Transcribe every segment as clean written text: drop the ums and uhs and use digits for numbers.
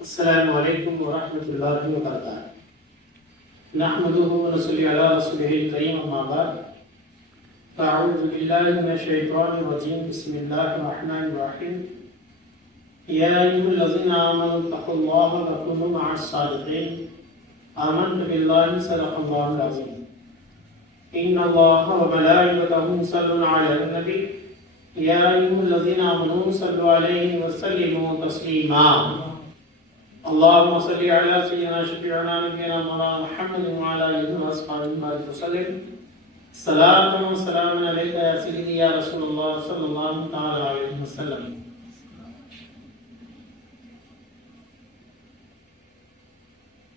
अस्सलामु अलैकुम वरहमतुल्लाहि वबरकातुहू नहमदुहु व नसल्ली अला रसूलिहिल करीम अम्मा बाद फ़अऊज़ु बिल्लाहि मिनश शैतानिर रजीम बिस्मिल्लाहिर रहमानिर रहीम या अय्युहल्लज़ीना आमनु तक़ुल्लाहा व कूनू मअस सादिक़ीन आमन्तु बिल्लाहि सदक़ल्लाहुल अज़ीम इन्नल्लाहा व मलाइकतहु युसल्लूना अलन नबी या अय्युहल्लज़ीना आमनू सल्लु अलैहि व सल्लिमू तस्लीमा अल्लाहुम्मा सल्लि अला सय्यिदिना शफीअना नबियना मौलाना मुहम्मद व अला आलिहि व अस्हाबिहि वसल्लम सलातun व सलामुन अलैका या सय्यिदी या रसूलल्लाह सल्लल्लाहु तआला अलैहि वसल्लम।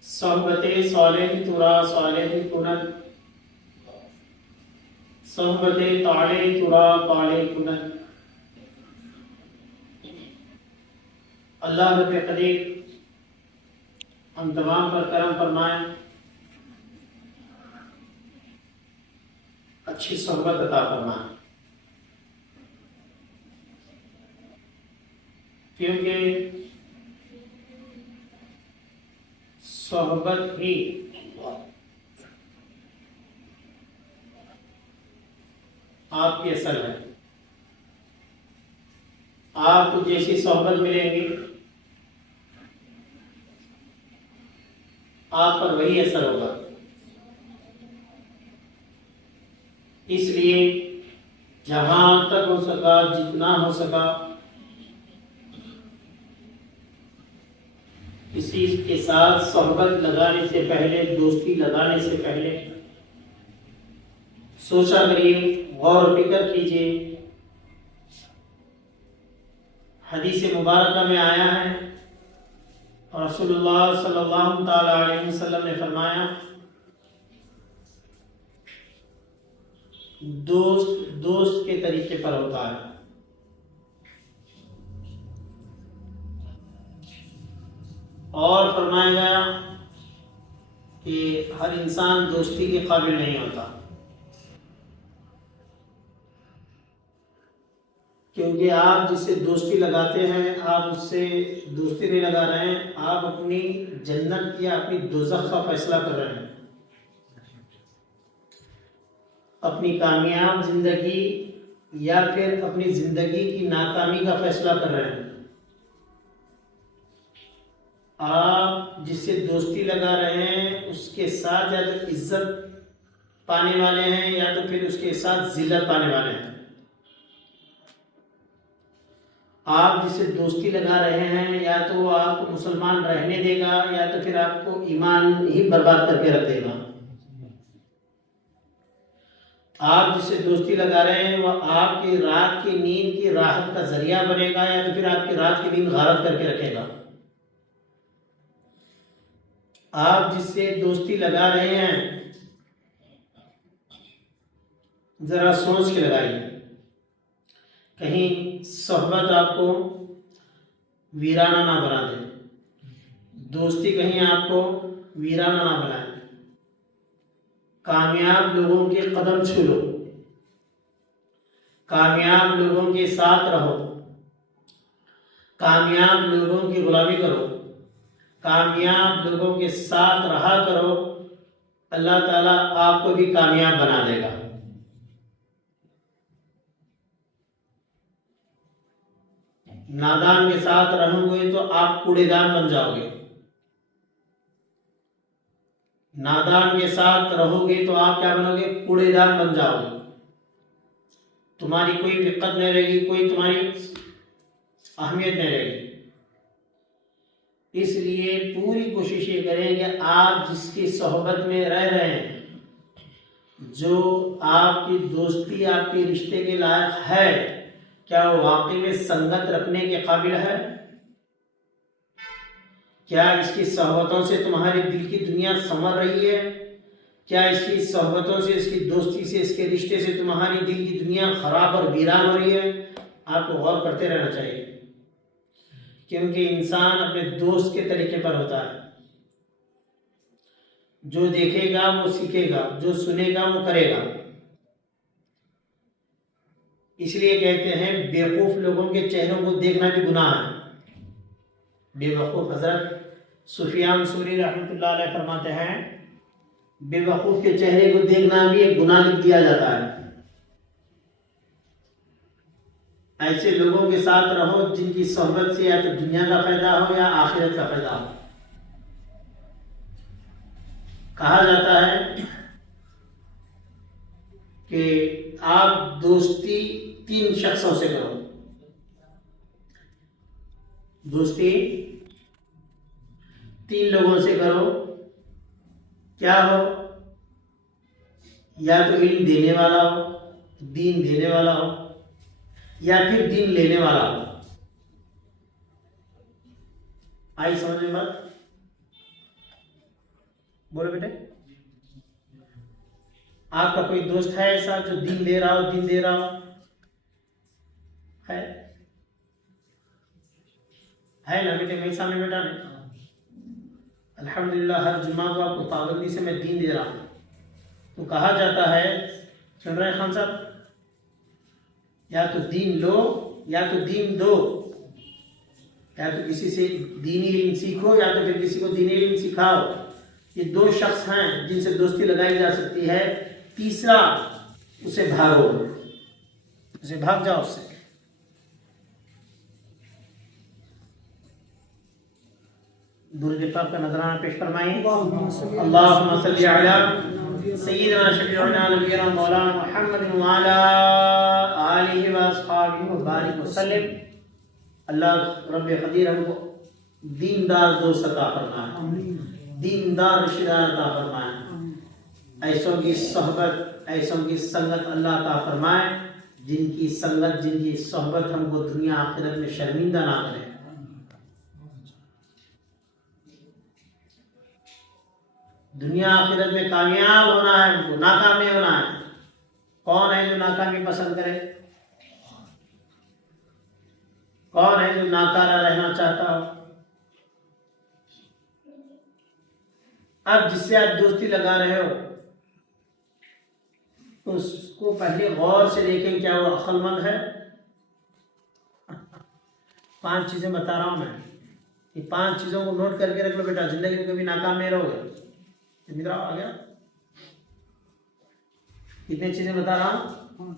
सोहबते सालेह तुरा सालेह कुनत सोहबते ताले तुरा ताले कुनत। अल्लाह रब्बे कदीर हम तमाम पर करम फरमाए, अच्छी सोहबत अता फरमाए, क्योंकि सोहबत ही आपकी असल है। आपको जैसी सोहबत मिलेंगी आप पर वही असर होगा। इसलिए जहां तक हो सका, जितना हो सका, किसी के साथ सोहबत लगाने से पहले, दोस्ती लगाने से पहले सोचा करिए, गौर फिक्र कीजिए। हदीस मुबारक में आया है और रसूलुल्लाह सल्लल्लाहु तआला अलैहि वसल्लम ने फरमाया, दोस्त दोस्त के तरीके पर होता है। और फरमाया गया कि हर इंसान दोस्ती के काबिल नहीं होता, क्योंकि आप जिससे दोस्ती लगाते हैं, आप उससे दोस्ती नहीं लगा रहे हैं, आप अपनी जन्नत या अपनी दोज़ख का फैसला कर रहे हैं, अपनी कामयाब जिंदगी या फिर अपनी जिंदगी की नाकामी का फैसला कर रहे हैं। आप जिससे दोस्ती लगा रहे हैं उसके साथ या तो इज्जत पाने वाले हैं या तो फिर उसके साथ जिल्लत पाने वाले हैं। आप जिससे दोस्ती लगा रहे हैं या तो वो आपको मुसलमान रहने देगा या तो फिर आपको ईमान ही बर्बाद करके रख देगा। आप जिससे दोस्ती लगा रहे हैं वो आपकी रात की नींद की राहत का जरिया बनेगा या तो फिर आपकी रात की नींद गारत करके रखेगा। आप जिससे दोस्ती लगा रहे हैं जरा सोच के लगाइए, कहीं सोहबत आपको वीराना ना बना दे, दोस्ती कहीं आपको वीराना ना बनाए। कामयाब लोगों के कदम छू लो, कामयाब लोगों के साथ रहो, कामयाब लोगों की गुलामी करो, कामयाब लोगों के साथ रहा करो। अल्लाह ताला आपको भी कामयाब बना देगा। नादान के साथ रहोगे तो आप कूड़ेदान बन जाओगे, नादान के साथ रहोगे तो आप क्या बनोगे? कूड़ेदान बन जाओगे। तुम्हारी कोई दिक्कत नहीं रहेगी, कोई तुम्हारी अहमियत नहीं रहेगी। इसलिए पूरी कोशिश ये करें कि आप जिसकी सोहबत में रह रहे हैं, जो आपकी दोस्ती आपके रिश्ते के लायक है, क्या वो वाकई में संगत रखने के काबिल है? क्या इसकी सोहबतों से तुम्हारे दिल की दुनिया संवर रही है? क्या इसकी सोहबतों से, इसकी दोस्ती से, इसके रिश्ते से तुम्हारी दिल की दुनिया खराब और वीरान हो रही है? आपको गौर करते रहना चाहिए, क्योंकि इंसान अपने दोस्त के तरीके पर होता है। जो देखेगा वो सीखेगा, जो सुनेगा वो करेगा। इसलिए कहते हैं बेवकूफ लोगों के चेहरों को देखना भी गुनाह है। बेवकूफ़ हज़रत सुफियान सूरी रहमतुल्लाह अलैह फरमाते हैं, बेवकूफ़ के चेहरे को देखना भी एक गुनाह लिख दिया जाता है। ऐसे लोगों के साथ रहो जिनकी सोहबत से या तो दुनिया का फायदा हो या आखिरत का फायदा हो। कहा जाता है कि आप दोस्ती 3 शख्सों से करो। दोस्ती 3 लोगों से करो। क्या हो? या तो इल्म देने वाला हो, दीन देने वाला हो, या फिर दीन लेने वाला हो। आई समझ में बात? बोलो बेटे। आपका कोई दोस्त है ऐसा जो दीन दे रहा हो, दीन दे रहा हो? है ना बेटे? मेरे सामने बेटा ने अल्हम्दुलिल्लाह हर जुम्मा को आपको पाबंदी से मैं दीन दे रहा हूँ। तो कहा जाता है, सुन रहे हैं खान साहब, या तो दीन लो या तो दीन दो। या तो किसी से दीनी इल्म सीखो या तो फिर किसी को दीनी इल्म सिखाओ। ये 2 शख्स हैं जिनसे दोस्ती लगाई जा सकती है। तीसरा, उसे भागो, उसे भाग जाओ उससे। दुरूद पाक का नजराना पेश फरमाइए। अल्लाहुम्मा सल्ली अला सय्यिदना शफीउना नबीना मौलाना मुहम्मद व अला आलिहि व अस्हाबिहि व बारिक व सल्लिम। अल्लाह रब्ब क़दीर हमको दीनदार दोस्त अता फरमाए, दीनदार रिश्तेदार अता फरमाए। ऐसों की सोहबत, ऐसों की संगत अल्लाह अता फरमाए जिनकी संगत, जिनकी सोहबत हमको दुनिया आखिरत में शर्मिंदा ना करे। दुनिया आखिरत में कामयाब होना है, हमको नाकाम नहीं होना है। कौन है जो नाकामी पसंद करे? कौन है जो नाकारा रहना चाहता हो? अब जिससे आप दोस्ती लगा रहे हो तो उसको पहले गौर से देखें, क्या वो अक्लमंद है? 5 चीजें बता रहा हूं मैं, ये 5 चीजों को नोट करके रख लो बेटा, जिंदगी में कभी नाकाम नहीं रहोगे। मित्र आ गया? कितनी चीजें बता रहा हूं?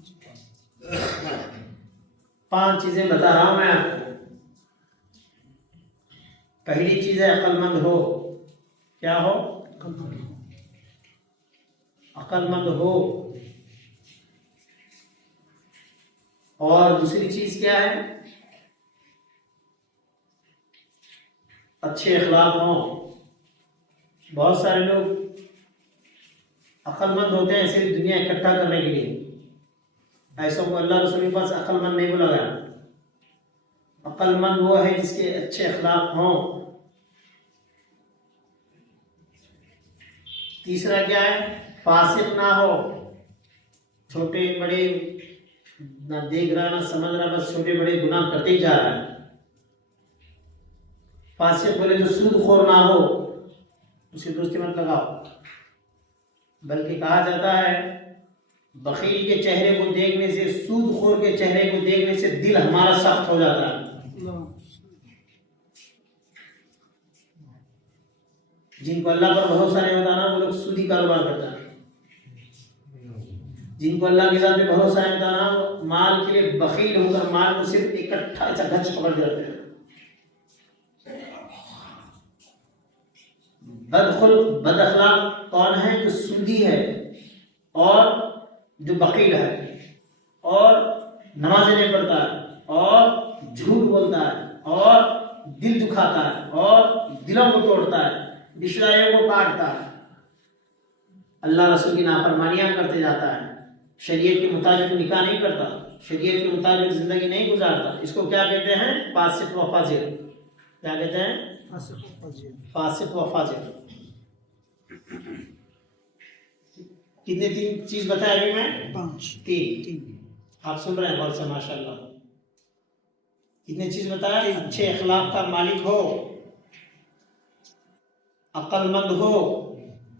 5 चीजें बता रहा हूं मैं आपको। पहली चीज है अक्लमंद हो। क्या हो? अक्लमंद हो। और दूसरी चीज क्या है? अच्छे अखलाक हो। बहुत सारे लोग अक्लमंद होते हैं सिर्फ दुनिया इकट्ठा करने के लिए। ऐसों को अल्लाह रसूल के पास अक्लमंद नहीं बोला गया। अक्लमंद वो है जिसके अच्छे अखलाक हों। तीसरा क्या है? फासिक ना हो, छोटे बड़े ना देख रहा ना समझ रहा, बस छोटे बड़े गुनाह करते ही जा रहा है। फासिक बोले जो सूदखोर ना हो, उसकी दोस्ती मत लगाओ। बल्कि कहा जाता है बखील के चेहरे को देखने से, सूदखोर के चेहरे को देखने से दिल हमारा सख्त हो जाता है। जिनको अल्लाह पर भरोसा नहीं होता ना, वो लोग सूदी कारोबार करता है। जिनको अल्लाह के साथ में भरोसा नहीं होता ना, वो माल के लिए बखील होकर माल को सिर्फ इकट्ठा ऐसा गच पकड़ जाते हैं। बदखुल्क बदअखलाक कौन है? जो सूदी है और जो बकील है और नमाज़ें नहीं पढ़ता है और झूठ बोलता है और दिल दुखाता है और दिलों को तोड़ता है, रिश्तेदारों को काटता है, अल्लाह रसूल की नाफरमानियां करते जाता है, शरीयत के मुताबिक निकाह नहीं करता, शरीयत के मुताबिक जिंदगी नहीं गुजारता। इसको क्या कहते हैं? फासिक व फाजिर। क्या कहते हैं? फासिक व फाजिर। कितने 3 चीज बताया अभी मैं? 3। आप सुन रहे हैं गौर से माशाल्लाह। कितने चीज बताया? अच्छे अखलाक का मालिक हो, अक्लमंद हो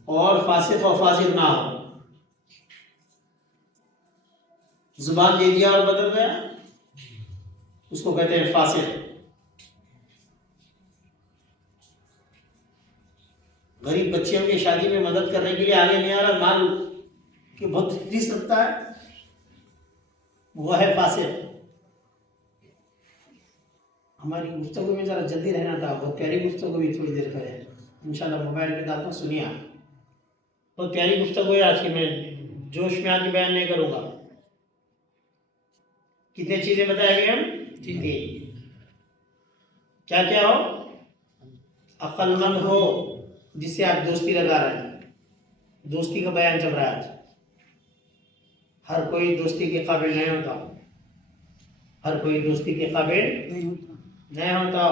और फासिक व फाजिर ना हो। जुबान दे दिया और बदल गया, उसको कहते हैं फासिक। गरीब बच्चियों की शादी में मदद करने के लिए आगे नहीं आ रहा, माल की बहुत रिस्क रखता है, वो है फासिक। हमारी गुफ्तगू में ज़रा जल्दी रहना था, बहुत प्यारी गुफ्तगू भी थोड़ी देर करें इंशाल्लाह। मोबाइल पे डालता हूँ, सुनिए आप। बहुत प्यारी गुफ्तगू है आज की, मैं जोश में आके बयान नहीं करूँगा। कितने चीज़ें बताएंगे हम? तीन। क्या क्या हो? अक्लमंद हो, जिससे आप दोस्ती लगा रहे हैं। दोस्ती का बयान चल रहा है आज। हर कोई दोस्ती के काबिल नहीं होता, हर कोई दोस्ती के काबिल नहीं होता,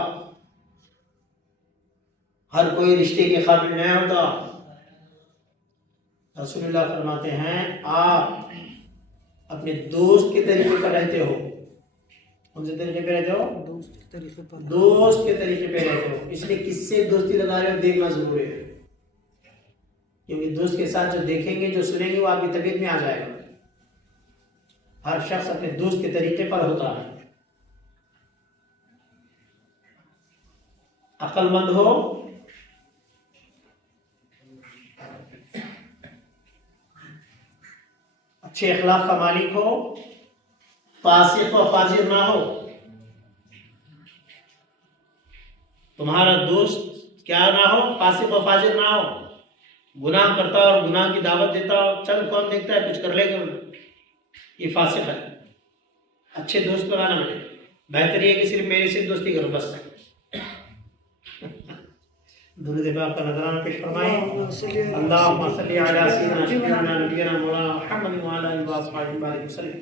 हर कोई रिश्ते के काबिल नहीं होता। रसूलुल्लाह फरमाते हैं, आप अपने दोस्त के तरीके पर रहते हो। कौन से तरीके पे रहते हो? दोस्त के तरीके पे रहते हो। इसलिए किससे दोस्ती लगा रहे हो देखना जरूरी है, क्योंकि दोस्त के साथ जो देखेंगे, जो सुनेंगे, वो आपकी तबीयत में आ जाएगा। हर शख्स अपने दोस्त के तरीके पर होता है। अक्लमंद हो, अच्छे अखलाक का मालिक हो, फासिक व फाजिर ना हो। तुम्हारा दोस्त क्या ना हो? फासिक व फाजिर ना हो। गुनाह करता और गुनाह की दावत देता हो, चल कौन देखता है, कुछ कर लेगा, ये फासिक है। अच्छे दोस्त लगाना बेटे, बेहतर ये कि सिर्फ मेरे से दोस्ती करो बस। दुरूद पाक का नजराना पेश फरमाएं। अल्लाहुम्मा सल्ली अला सय्यिदिना नबियना मौलाना मुहम्मद व अला आलिहि व अस्हाबिहि बारिक वसल्लम।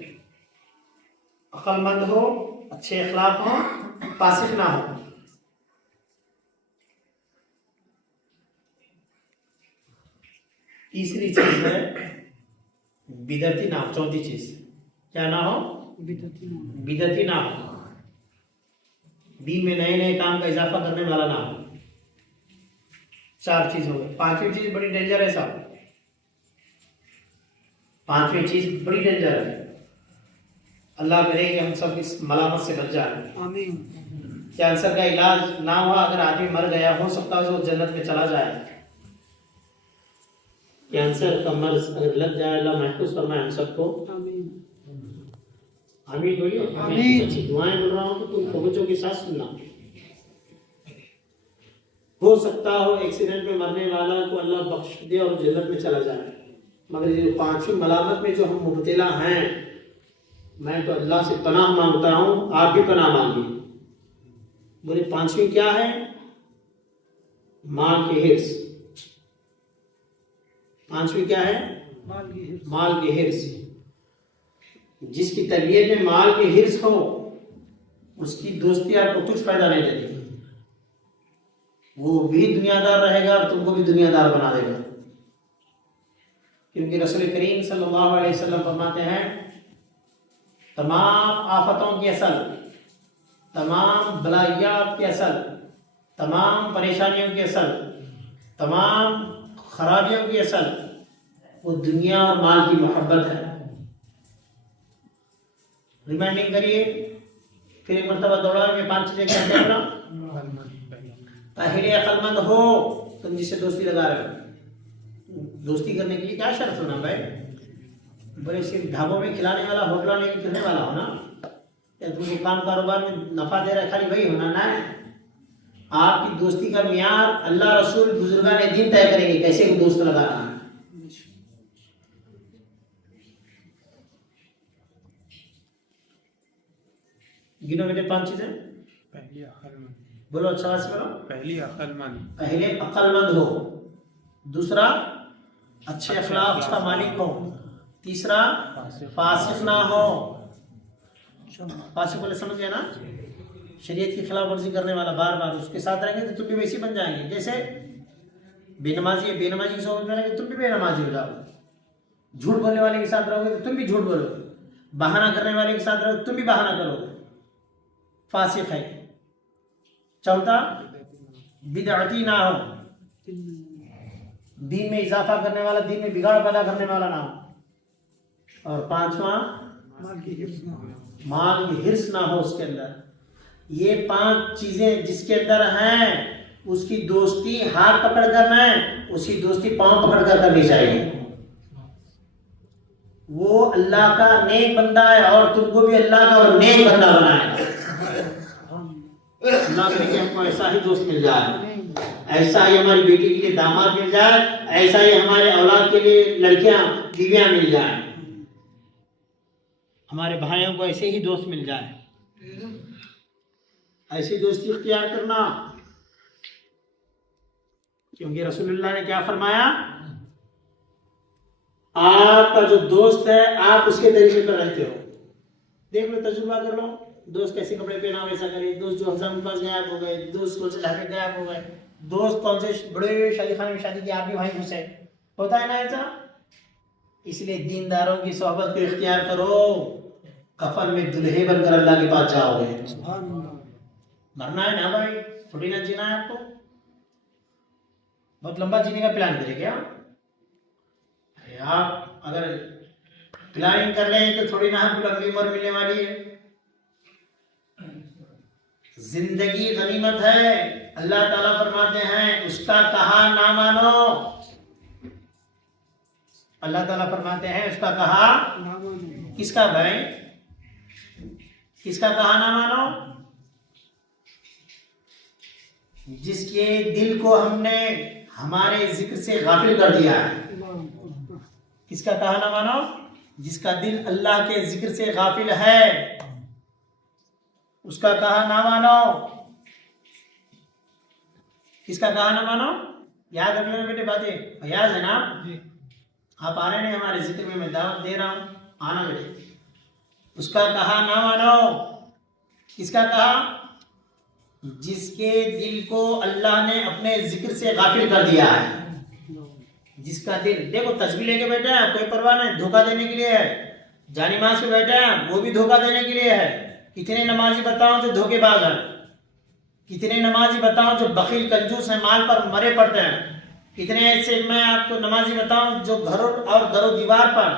अक्लमंद हो, अच्छे अखलाक हो, फासिक ना हो। तीसरी चीज है बिदअती ना हो। चौथी चीज क्या ना हो? बिदअती ना हो। दीन में नए नए काम का इजाफा करने वाला ना हो। चार चीज हो गई। पांचवी चीज बड़ी डेंजर है साहब, पांचवी चीज बड़ी डेंजर है। अल्लाह करे कि हम सब इस मलामत से बच जाए। आमीन। कैंसर का इलाज ना हुआ, अगर आदमी मर गया, हो सकता है वो जन्नत में चला जाए। कैंसर का मर्ज अगर लग जाए, अल्लाह महफूज फरमाए हम सबको। आमीन। आमीन बोलिए। आमीन। अच्छी दुआएं बोल रहा हूँ तो तुम तवज्जो के साथ सुनना। हो सकता हो एक्सीडेंट में मरने वाला को अल्लाह बख्श दे और जन्नत में चला जाए, मगर ये पांचवी मलामत में जो हम मुब्तला हैं, मैं तो अल्लाह से पनाह मांगता हूँ, आप भी पनाह मांगिए। बोले पांचवी क्या है? माल के हिर्स। पांचवी क्या है? माल के हिर्स। जिसकी तबीयत में माल के हिर्स हो, उसकी दोस्ती आपको कुछ फायदा नहीं देती। वो भी दुनियादार रहेगा और तुमको भी दुनियादार बना देगा। क्योंकि रसूल करीम सल्लल्लाहु अलैहि वसल्लम फरमाते हैं, तमाम आफतों की असल, तमाम बलायात की असल, तमाम परेशानियों की असल, तमाम खराबियों की असल वो दुनिया और माल की मोहब्बत है। रिमाइंडिंग करिए, फिर एक मरतबा दोहराएंगे। पांच चीजें क्या कह रहा? पहले अक्लमंद हो, तुम जिससे दोस्ती लगा रहे हो। दोस्ती करने के लिए क्या शर्त होना भाई? बड़े सिर्फ ढाबों में खिलाने वाला, होटलों में खिलाने वाला होना, या तुमको काम कारोबार में नफा दे रहा है खाली वही होना ना। आपकी दोस्ती का मियार अल्लाह रसूल बुजुर्गान दीन तय करेंगे कैसे को दोस्त लगा रहा है। गिनो बेटे पांच चीजें। पहली अक्लमंद, बोलो अच्छा से बोलो। पहली अक्लमंद, पहले अक्लमंद हो, दूसरा अच्छे अखलाक का मालिक हो, तीसरा फासिक ना हो। फासिक बोले समझ गए ना? शरीयत की खिलाफ वर्जी करने वाला, बार बार उसके साथ रहेंगे तो तुम भी वैसे बन जाएंगे। जैसे बेनमाजी है, बेनमाजी की सोबत में रहेंगे तुम भी बेनमाजी हो जाओगे। झूठ बोलने वाले के साथ रहोगे तो तुम भी झूठ बोलोगे। बहाना करने वाले के साथ रहोगे तुम भी बहाना करोगे। फासिक है। चौथा बिदअती ना हो, दीन में इजाफा करने वाला, दीन में बिगाड़ पैदा करने वाला ना हो। और पांचवा माल की हिर्स ना हो उसके अंदर। ये पांच चीजें जिसके अंदर हैं उसकी दोस्ती हाथ पकड़ कर नहीं, उसकी दोस्ती पांव पकड़ कर करनी चाहिए। वो अल्लाह का नेक बंदा है और तुमको भी अल्लाह का और नेक बंदा बनाएगा। अल्लाह करे कि हमको ऐसा ही दोस्त मिल जाए, ऐसा ही हमारी बेटी के लिए दामाद मिल जाए, ऐसा ही हमारे औलाद के लिए लड़कियां बीवियां मिल जाए, हमारे भाइयों को ऐसे ही दोस्त मिल जाए। ऐसी दोस्ती इख्तियार करना, क्योंकि रसूलुल्लाह ने क्या फरमाया, आपका जो दोस्त है आप उसके तरीके पर रहते हो। देख लो, तजुर्बा कर लो, दोस्त कैसे कपड़े पहना वैसा करे, दोस्त जो हज़ाम के पास गायब हो गए, दोस्त कौन से ढाबे गायब हो गए, दोस्त कौन से बड़े शादी खाने में शादी की आप भी वहीं घुसे, होता है ना ऐसा। इसलिए दीनदारों की सोहबत को इख्तियार करो, कफन में दुल्हे बनकर अल्लाह के पास जाओगे। मरना है ना भाई, थोड़ी ना जीना है आपको। बहुत लंबा जीने का प्लान करें क्या? अरे आप अगर प्लानिंग कर रहे हैं तो थोड़ी ना आपको लंबी उम्र मिलने वाली है। जिंदगी गनीमत है। अल्लाह ताला फरमाते हैं उसका कहा ना मानो। अल्लाह ताला फरमाते हैं उसका कहा ना मानो। किसका भाई? किसका कहा ना मानो? जिसके दिल को हमने हमारे जिक्र से गाफिल कर दिया है। किसका कहा ना मानो? जिसका दिल अल्लाह के जिक्र से गाफिल है, उसका कहा ना मानो। किसका कहा ना मानो? याद रख लेना बेटे बातें, याद है ना? आप आ रहे नहीं हमारे जिक्र में, मैं दावत दे रहा हूं, आना बेटे। उसका कहा ना मानो। किसका कहा? जिसके दिल को अल्लाह ने अपने जिक्र से गाफिल कर दिया है। जिसका दिल, देखो तस्बीह लेके बैठे हैं, कोई परवाह नहीं, धोखा देने के लिए है। जानिमाज पे बैठे हैं, वो भी धोखा देने के लिए है। कितने नमाजी बताओ जो धोखेबाज हैं, कितने नमाजी बताओ जो बखील कंजूस हैं, माल पर मरे पड़ते हैं। कितने ऐसे मैं आपको नमाजी बताऊं जो घरों और दरो दीवार पर,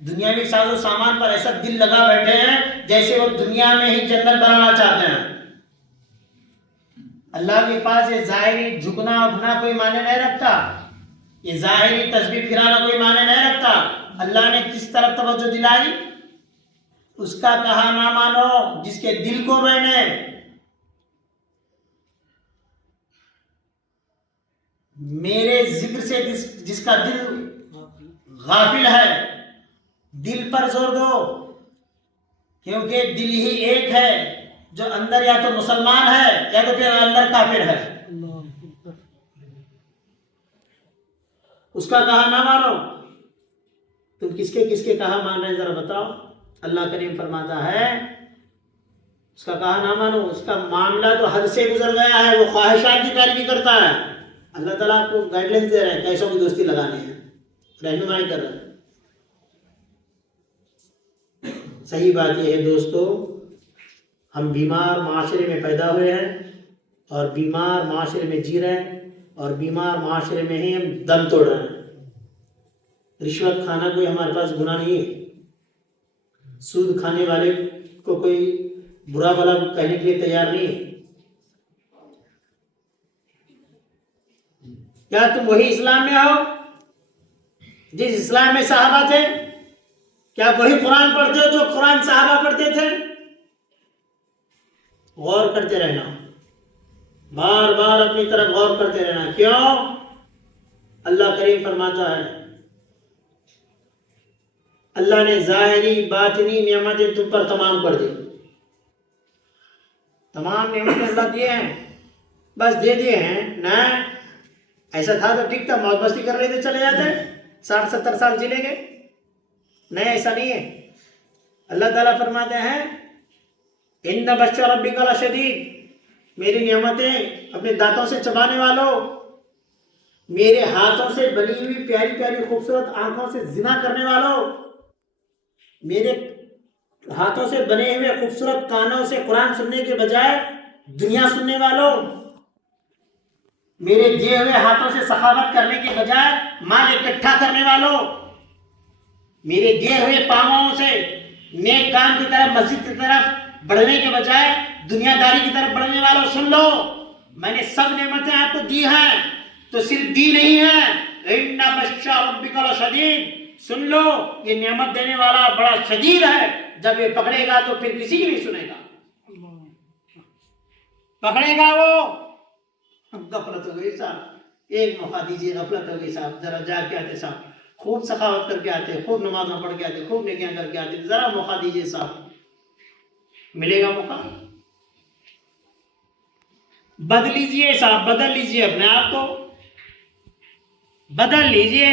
दुनियावी साजो सामान पर ऐसा दिल लगा बैठे हैं जैसे वो दुनिया में ही जन्नत बनाना चाहते हैं। अल्लाह के पास ये जाहिरी झुकना उठना कोई माने नहीं रखता, ये जाहिरी तस्बीह फिराना कोई माने नहीं रखता। अल्लाह ने किस तरफ तवज्जो दिलाई? उसका कहा ना मानो, जिसके दिल को मैंने मेरे जिक्र से जिसका दिल गाफिल है, दिल पर जोर दो, क्योंकि दिल ही एक है जो अंदर या तो मुसलमान है या तो फिर अंदर काफिर है। उसका कहा ना मानो। तुम किसके किसके कहा मान रहे हैं जरा बताओ। अल्लाह करीम फरमाता है उसका कहा ना मानो। उसका मामला तो हद से गुजर गया है, वो ख्वाहिशात की पैरवी करता है। अल्लाह ताला आपको गाइडलाइंस दे रहे हैं कैसों की दोस्ती लगानी है, रहनुमाई कर रहे हैं। सही बात यह है दोस्तों, हम बीमार माशरे में पैदा हुए हैं और बीमार माशरे में जी रहे हैं और बीमार माशरे में ही हम दम तोड़ रहे हैं। रिश्वत खाना कोई हमारे पास गुनाह नहीं है, सूद खाने वाले को कोई बुरा भला कहने के लिए तैयार नहीं है। क्या तुम वही इस्लाम में हो जिस इस्लाम में सहाबा थे? क्या वही कुरान पढ़ते हो जो कुरान सहाबा पढ़ते थे? गौर करते रहना, बार बार अपनी तरफ गौर करते रहना। क्यों? अल्लाह करीम फरमाता है अल्लाह ने जाहिरी बातिनी नेमतें तुम पर तमाम कर दी। तमाम नेमतें अल्लाह दिए हैं, बस दे दिए हैं ना। ऐसा था तो ठीक था, मौज मस्ती कर रहे थे चले जाते, 60-70 साल जी लेंगे। नहीं, ऐसा नहीं है। अल्लाह ताला फरमाते हैं इन्ना बच्चा रब्बिका लशदीद, मेरी नेमतें अपने दांतों से चबाने वालों, मेरे हाथों से बनी हुई प्यारी प्यारी खूबसूरत आंखों से जिना करने वालों, मेरे हाथों से बने हुए खूबसूरत कानों से कुरान सुनने के बजाय दुनिया सुनने वालों, मेरे दिए हुए हाथों से सखावत करने के बजाय माल इकट्ठा करने वालों, मेरे दिए हुए पांवों से नेक काम की तरफ, मस्जिद की तरफ बढ़ने के बजाय दुनियादारी की तरफ बढ़ने वालों, सुन लो, मैंने सब नेमतें आपको दी हैं, तो सिर्फ दी नहीं है, इन्ना बश्शा रब्बिका लशदीद, सुन लो ये नेमत देने वाला बड़ा शदीद है, जब ये पकड़ेगा तो फिर किसी की नहीं सुनेगा, पकड़ेगा वो। गफलत हो गई साहब, एक मौका दीजिए, गफलत हो गई साहब, जरा जाके आते साहब, खूब सखावत करके आते, खूब नमाज़ पढ़ के आते, खूब नेकियां करके आते, जरा मौका दीजिए साहब, मिलेगा मौका। बदल लीजिए साहब, बदल लीजिए अपने आप को, बदल लीजिए,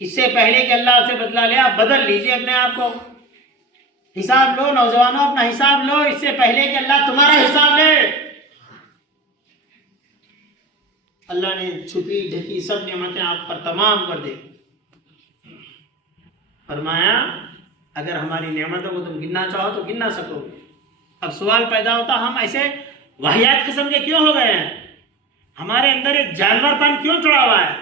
इससे पहले कि अल्लाह से बदला ले, आप बदल लीजिए अपने आप को। हिसाब लो नौजवानों, अपना हिसाब लो, इससे पहले कि अल्लाह तुम्हारा हिसाब ले। अल्लाह ने छुपी ढकी सब नेमतें आप पर तमाम कर दे। फरमाया अगर हमारी नेमतों को तुम गिनना चाहो तो गिन ना सकोगे। अब सवाल पैदा होता, हम ऐसे वाहियात किस्म के क्यों हो गए हैं? हमारे अंदर एक जानवरपन क्यों चढ़ा हुआ है?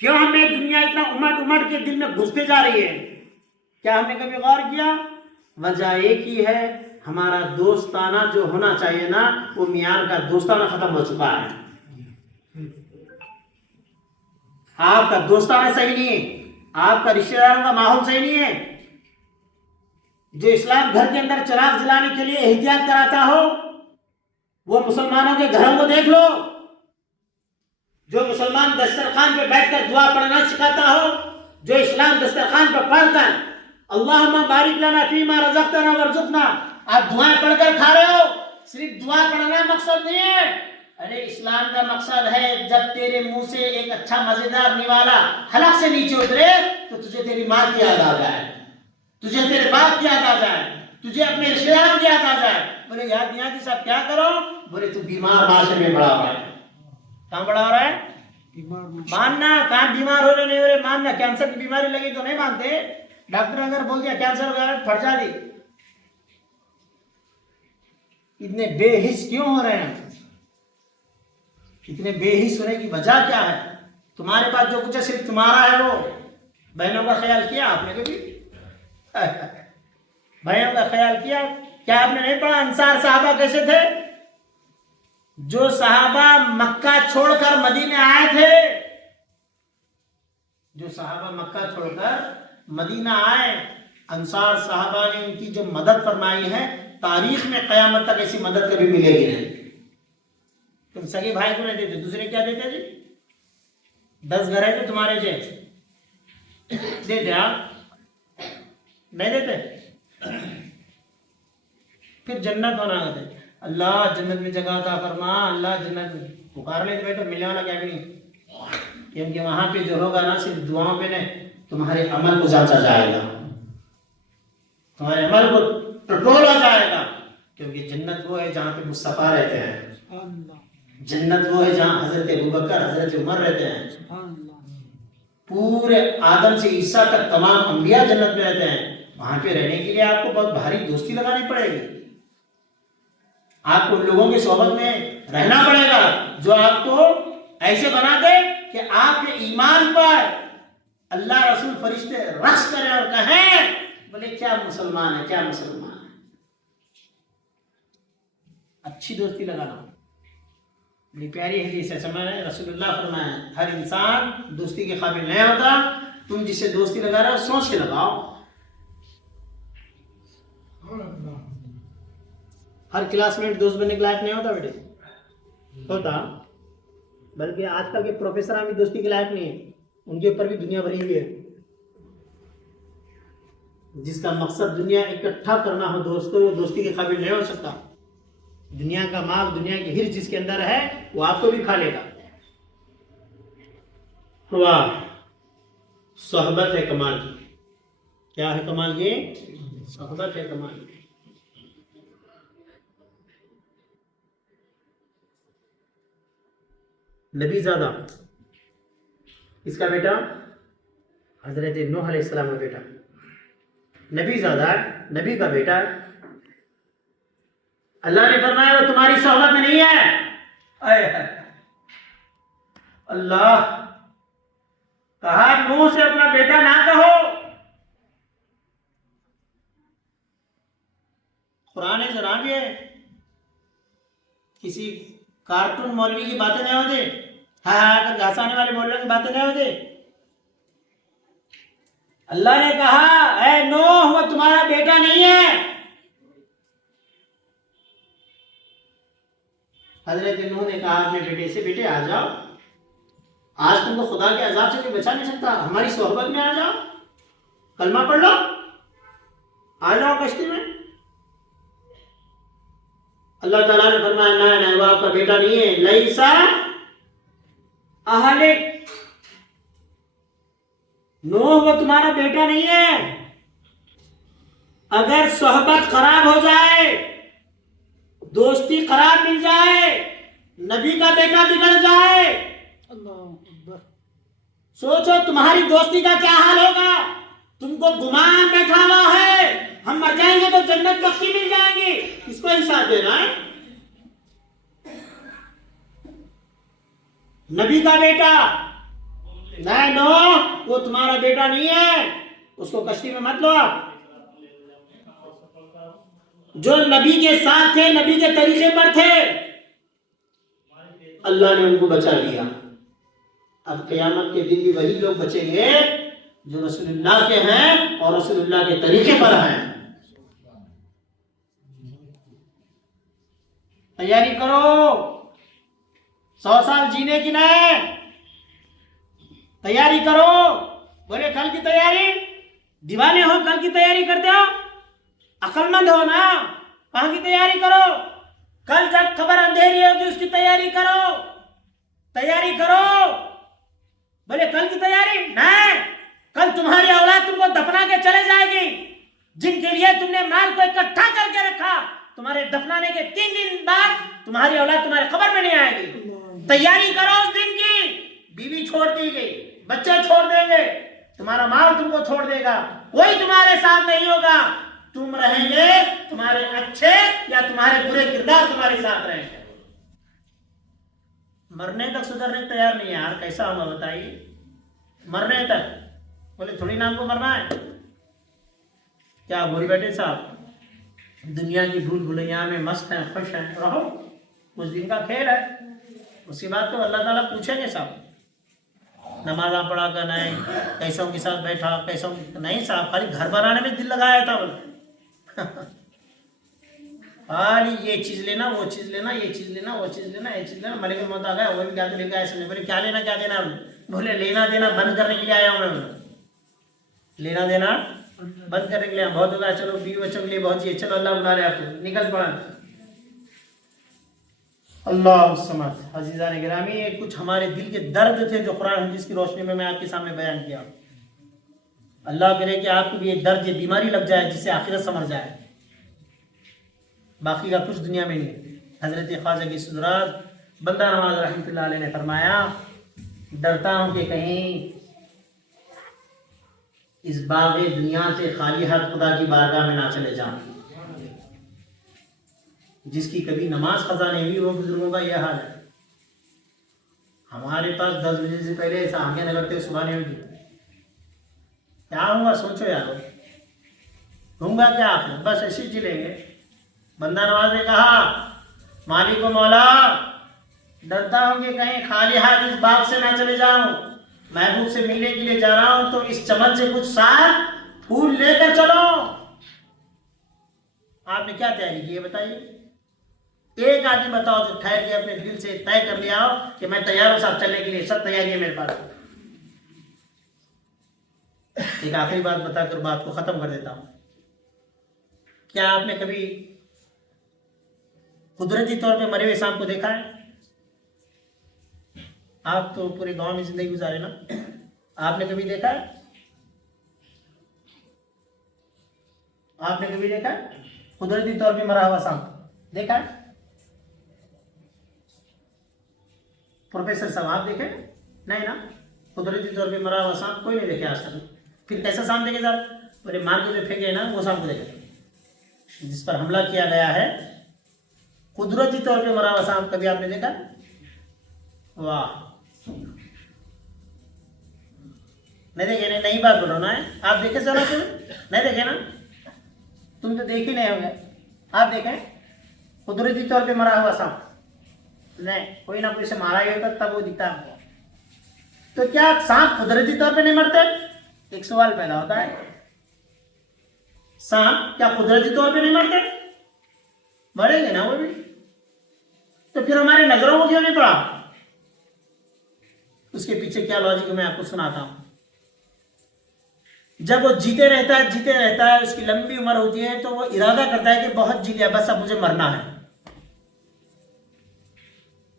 क्यों हमें दुनिया इतना उमड़ उमड़ के दिल में घुसते जा रही है? क्या हमने कभी गौर किया? वजह एक ही है, हमारा दोस्ताना जो होना चाहिए ना, वो मियार का दोस्ताना खत्म हो चुका है। आपका दोस्ताना सही नहीं है, आपका रिश्तेदारों का माहौल सही नहीं है। जो इस्लाम घर के अंदर चिराग जलाने के लिए एहतियात कराता हो, वो मुसलमानों के घरों को देख लो। जो मुसलमान दस्तरखान पे बैठकर दुआ पढ़ना सिखाता हो, जो इस्लाम दस्तरखान पर पढ़कर अल्लाहुम्मा बारिक लना फीमा रज़क़तना वरज़ुक़ना, आप दुआएं पढ़कर खा रहे हो, सिर्फ दुआ पढ़ना मकसद नहीं है। अरे इस्लाम का मकसद है जब तेरे मुंह से एक अच्छा मजेदार निवाला हलक से नीचे उतरे तो तुझे तेरी माँ की याद आ जाए, तुझे तेरे बाप की याद आ जाए, तुझे अपने रिश्तेदार की याद आ जाए। बोले याद नहीं आती साहब, क्या करो? बोले तू बीमार माशरे में बड़ा हो रहा है। कहाँ बड़ा हो रहा है? मानना, कहाँ बीमार हो रहे नहीं हो रहे मानना। कैंसर की बीमारी लगी तो नहीं मानते, डॉक्टर अगर बोल दिया कैंसर हो गया फट जा दी। इतने बेहिस क्यों हो रहे हैं? इतने बेहिस होने की वजह क्या है? तुम्हारे पास जो कुछ है सिर्फ तुम्हारा है। वो बहनों का ख्याल किया आपने कभी? बहनों का ख्याल किया? क्या आपने नहीं पढ़ा अंसार साहबा कैसे थे? जो सहाबा मक्का छोड़कर मदीने आए थे, जो सहाबा मक्का छोड़कर मदीना आए, अंसार साहबा ने उनकी जो मदद फरमाई है, तारीख में कयामत तक ऐसी मदद कभी मिलेगी नहीं। तुम सगे भाई को नहीं देते, दूसरे क्या देते जी? 10 घर है तो तुम्हारे जैसे देते, आप नहीं देते। फिर जन्नत होना होते, अल्लाह जन्नत में जगह था फरमा, अल्लाह जन्नत में पुकार लेते बैठो, मिलने वाला क्या भी नहीं। क्योंकि वहां पे जो होगा ना, सिर्फ दुआओं पे नहीं, तुम्हारे अमल को जांचा जाएगा, तुम्हारे अमल को टटोला जाएगा। क्योंकि जन्नत वो है जहाँ पे मुस्तफा रहते हैं, जन्नत वो है जहाँ हजरत अबू बकर हजरत उमर रहते हैं, पूरे आदम से ईसा तक तमाम अंबिया जन्नत में रहते हैं। वहां पे रहने के लिए आपको बहुत भारी दोस्ती लगानी पड़ेगी, आपको उन लोगों के सोहबत में रहना पड़ेगा जो आपको ऐसे बना दे कि आपके ईमान पर अल्लाह रसूल फरिश्ते रक्स करें और कहें, बोले क्या मुसलमान है, क्या मुसलमान है। अच्छी दोस्ती लगाना बड़ी प्यारी हदीस है, समझ रहे? रसूलुल्लाह फरमाया हर इंसान दोस्ती के काबिल नहीं होता, तुम जिससे दोस्ती लगा रहे हो सोच के लगाओ। हर क्लासमेट दोस्त बनने के लायक नहीं होता बेटे, होता। बल्कि आजकल के प्रोफेसर भी दोस्ती के लायक नहीं है, उनके ऊपर भी दुनिया बनी हुई है। जिसका मकसद दुनिया इकट्ठा करना हो दोस्तों, वो दोस्ती के काबिल नहीं हो सकता। दुनिया का माल, दुनिया की हिर्स जिसके अंदर है, वो आपको भी खा लेगा। वाह, सोहबत है कमाल की। क्या है कमाल की? सोहबत है कमाल की। नबीज़ादा इसका बेटा हजरत नूह अलैहिस्सलाम का बेटा, नबीज़ादा नबी का बेटा। अल्लाह ने फरमाया वो तुम्हारी सोहबत में नहीं है। अल्लाह कहा नूह से अपना बेटा ना कहो। कुरान जरा भी है, किसी कार्टून मौलवी की बातें नहीं होती, हाँ कर घासाने वाले मौलवी की बातें नहीं होती। अल्लाह ने कहा ऐ नूह वो तुम्हारा बेटा नहीं है। हजरत नूह ने कहा अपने बेटे से, बेटे आ जाओ, आज तुमको खुदा के अजाब से कोई बचा नहीं सकता, हमारी सोहबत में आ जाओ, कलमा पढ़ लो, आ जाओ कश्ती में। अल्लाह ताला ने फरमाया नहीं, वो आपका बेटा नहीं है। लईसा अहलिक, नूह वो तुम्हारा बेटा नहीं है। अगर सोहबत खराब हो जाए, दोस्ती खराब मिल जाए, नबी का बेटा बिगड़ जाए, सोचो तुम्हारी दोस्ती का क्या हाल होगा। तुमको गुमान बैठा हुआ है, हम मर जाएंगे तो जन्नत पक्की मिल जाएंगी, किसको हिसाब देना है। नबी का बेटा नहीं, नो वो तुम्हारा बेटा नहीं है, उसको कश्ती में मत लो आप। जो नबी के साथ थे, नबी के तरीके पर थे, अल्लाह ने उनको बचा लिया। अब क़यामत के दिन भी वही लोग बचेंगे जो रसूलुल्लाह के हैं और रसूलुल्लाह के तरीके पर हैं। तैयारी करो 100 साल जीने की नहीं, तैयारी करो। बोले कल की तैयारी, दीवाने हो कल की तैयारी करते हो, अक्लमंद हो ना, कहाँ की तैयारी करो। कल जब खबर अंधेरी होगी उसकी तैयारी करो, तैयारी करो। बोले कल की तैयारी नहीं, कल तुम्हारी औलाद तुमको दफना के चले जाएगी। जिनके लिए तुमने माल को इकट्ठा करके रखा, तुम्हारे दफनाने के 3 दिन बाद तुम्हारी औलाद तुम्हारे खबर में नहीं आएगी। तैयारी करो उस दिन की। बीवी छोड़ दी गई, बच्चे छोड़ देंगे, तुम्हारा माल तुमको छोड़ देगा, कोई तुम्हारे साथ नहीं होगा। तुम रहेंगे, तुम्हारे अच्छे या तुम्हारे बुरे किरदार तुम्हारे साथ रहेंगे। मरने तक सुधरने को तैयार नहीं है यार, कैसा होगा बताइए। मरने तक बोले थोड़ी ना हमको मरना है। क्या बोल बैठे साहब, दुनिया की भूल भुलैया में मस्त हैं, खुश हैं, रहो, कुछ दिन का खेल है, उसके बाद तो अल्लाह ताला पूछेंगे साहब। नमाजा पढ़ा कर नहीं, कैसों के साथ बैठा, कैसों नहीं साहब, खाली घर बनाने में दिल लगाया था बोले। खाली ये चीज लेना, वो चीज लेना, ये चीज लेना, वो चीज लेना, ये चीज लेना। मलिक मौत आ गया, वो भी क्या तो लेकर आया। बोले क्या लेना क्या देना, बोले लेना देना बंद करने के लिए आया हूँ मैं। लेना देना बंद करने के लिए बहुत होगा, चलो बीवी बच्चों के लिए बहुत ही, चलो अल्लाह बुला रहे आपको, निकल पड़ा। अल्लाह समद। अजीज़ान गिरामी, ये कुछ हमारे दिल के दर्द थे जो कुरान हदीस की रोशनी में मैं आपके सामने बयान किया। अल्लाह करे कि आपको भी ये दर्द, ये बीमारी लग जाए जिससे आखिरत समझ जाए, बाकी का कुछ दुनिया में नहीं। हजरत ख्वाजा की सुदरात बंदा नवाज रहमतुल्लाह अलैह ने फरमाया, डरता हूँ कि कहीं इस बाग़े दुनिया से खाली हाथ खुदा की बारगाह में ना चले जाऊं। जिसकी कभी नमाज कज़ा नहीं हुई वो बुजुर्गों का यह हाल है। हमारे पास 10 बजे से पहले ऐसा आंखें न लगते सुबह नहीं होगी। क्या होगा सोचो यार, होगा क्या आप, बस ऐसे जिलेंगे। बंदा नवाज ने कहा, मालिक व मौला, डरता हूं कि कहीं खाली हाथ इस बाग से ना चले जाऊं। महबूब से मिलने के लिए जा रहा हूं तो इस चमन से कुछ साथ फूल लेकर चलो। आपने क्या तैयारी की है बताइए। एक आदमी बताओ जो ठहर के अपने दिल से तय कर लिया हो कि मैं तैयार हूं साहब चलने के लिए, सब तैयारी है मेरे पास। एक आखिरी बात बताकर बात को खत्म कर देता हूं। क्या आपने कभी कुदरती तौर पे मरे हुए सांप को देखा है? आप तो पूरे गांव में जिंदगी गुजारे ना, आपने कभी देखा है? आपने कभी देखा है कुदरती तौर पे मरा हुआ सांप? देखा है? प्रोफेसर साहब आप देखे? नहीं ना, कुदरती तौर पे मरा हुआ सांप कोई नहीं देखे आज तक। फिर कैसा सांप देखे साहब? पूरे मार के जो फेंके ना वो सांप को देखे, जिस पर हमला किया गया है कुदरती तौर पे मरा हुआ सांप कभी आपने देखा? वाह, नहीं देखे? नहीं, नई बात बोलो ना है। आप देखे जरा, तुम नहीं देखे ना, तुम तो देख ही नहीं होंगे। आप देखें कुदरती तौर पे मरा हुआ सांप, नहीं, कोई ना कोई से मारा ही होता तब वो दिखता है हमको। तो क्या सांप कुदरती तौर पे नहीं मरते? एक सवाल पैदा होता है, सांप क्या कुदरती तौर पे नहीं मरते? मरेंगे ना वो भी। तो फिर हमारे नजरों को क्यों नहीं पड़ा? उसके पीछे क्या लॉजिक है मैं आपको सुनाता हूं। जब वो जीते रहता है, उसकी लंबी उम्र होती है, तो वो इरादा करता है कि बहुत जी लिया, बस अब मुझे मरना है।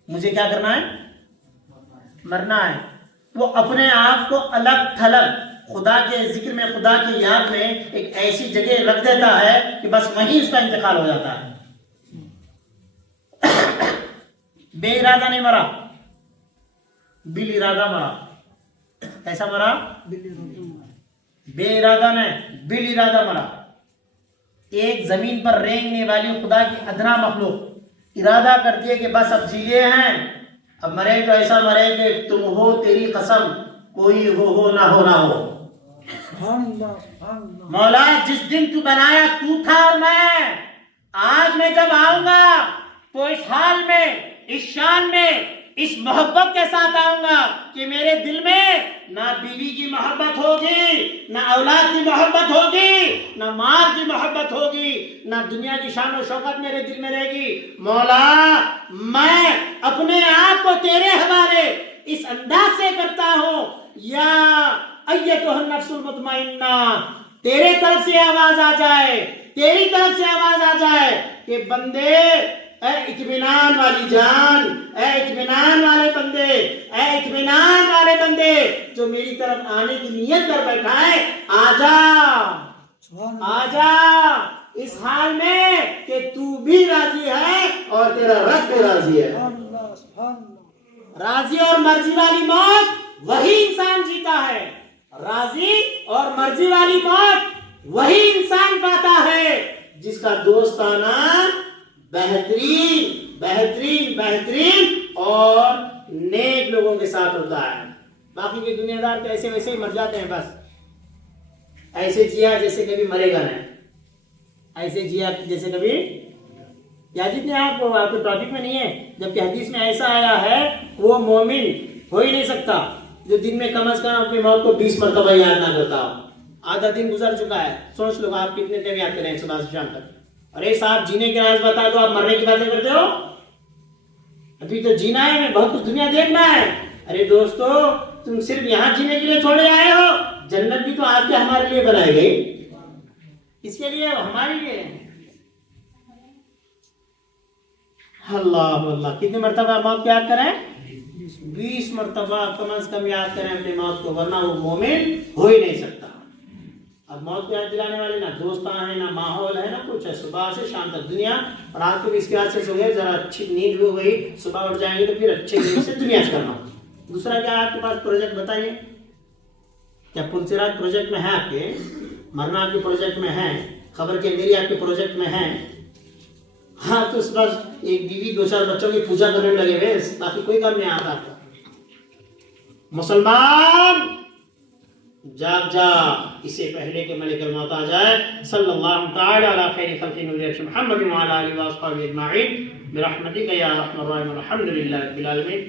मुझे क्या करना है? मरना है। वो अपने आप को अलग थलग खुदा के जिक्र में, खुदा की याद में एक ऐसी जगह रख देता है कि बस वहीं उसका इंतकाल हो जाता है। बेइरादा नहीं मरा, बिल इरादा मरा। कैसा मरा? बेइरादा नहीं, बिल इरादा मरा। एक जमीन पर रेंगने वाली खुदा की अदना मखलूक इरादा करती है कि बस अब जिए हैं, अब मरे तो ऐसा मरे कि तुम हो, तेरी कसम, कोई हो ना हो। मौला जिस दिन तू बनाया तू था और मैं, आज मैं जब आऊंगा तो इस हाल में, इस शान में, इस मोहब्बत के साथ आऊंगा कि मेरे दिल में ना बीवी की मोहब्बत होगी, ना औलाद की मोहब्बत होगी, ना माल की मोहब्बत होगी, ना दुनिया की शान और शौकत मेरे दिल में रहेगी। मौला मैं अपने आप को तेरे हवाले इस अंदाज से करता हूं, या अय्यतुहन नफ्सुल मुतमइन्ना, तेरे तरफ से आवाज आ जाए, तेरी तरफ से आवाज आ जाए कि बंदे, इत्मीनान वाली जान, इत्मीनान वाले बंदे, इत्मीनान वाले बंदे जो मेरी तरफ आने की नियत कर बैठा है, आजा इस हाल में कि तू भी राजी है और तेरा रब भी राजी है। राजी और मर्जी वाली मौत वही इंसान जीता है, राजी और मर्जी वाली मौत वही इंसान पाता है जिसका दोस्ताना बेहतरीन और नेक लोगों के साथ होता है। बाकी के दुनियादार तो ऐसे वैसे ही मर जाते हैं, बस ऐसे जिया जैसे कभी मरेगा नहीं, ऐसे जिया जैसे कभी। याजिद ने आपके टॉपिक में नहीं है, जबकि हदीस में ऐसा आया है वो मोमिन हो ही नहीं सकता जो दिन में कम से कम अपनी मौत को 20 मरतबा याद ना करता हो। आधा दिन गुजर चुका है, सोच लो आप कितने टाइम याद करें सुबह से शाम तक। अरे साहब जीने के राज बता दो, आप मरने की बातें करते हो? अभी तो जीना है, बहुत कुछ दुनिया देखना है। अरे दोस्तों, तुम सिर्फ यहाँ जीने के लिए थोड़े आए हो, जन्नत भी तो आपके हमारे लिए बनाई गई, इसके लिए हमारे लिए। अल्लाह अल्लाह, कितने मरतबा मौत याद करें? 20 मरतबा कम से कम याद करें अपनी मौत को, वरना वो मोमिन हो ही नहीं सकता। अब मौत को याद दिलाने वाले ना दोस्तान है, ना माहौल है, ना कुछ है। सुबह से शाम तक दुनिया, और रात को भी इसके बाद से सो गए, जरा अच्छी नींद भी हो गई, सुबह उठ जाएंगे तो फिर अच्छे नींद से दुनिया करना। दूसरा क्या आपके पास प्रोजेक्ट बताइए? क्या पुलसिरात प्रोजेक्ट में है आपके? मरना आपके प्रोजेक्ट में है? खबर की अंधेरी आपके प्रोजेक्ट में है? हाँ, तो बस एक बीवी 2-4 बच्चों की पूजा करने लगे हुए, बाकी कोई काम नहीं आता आपका। मुसलमान जाग जा, इससे पहले कि मलिकुल मौत आ जाए। सल्लल्लाहु तआला अला खैरि खल्क़ि मुहम्मद व अला आलिहि व अस्हाबिहि अजमईन बिरहमतिका या अरहमर राहिमीन। अल्हम्दुलिल्लाहि रब्बिल आलमीन।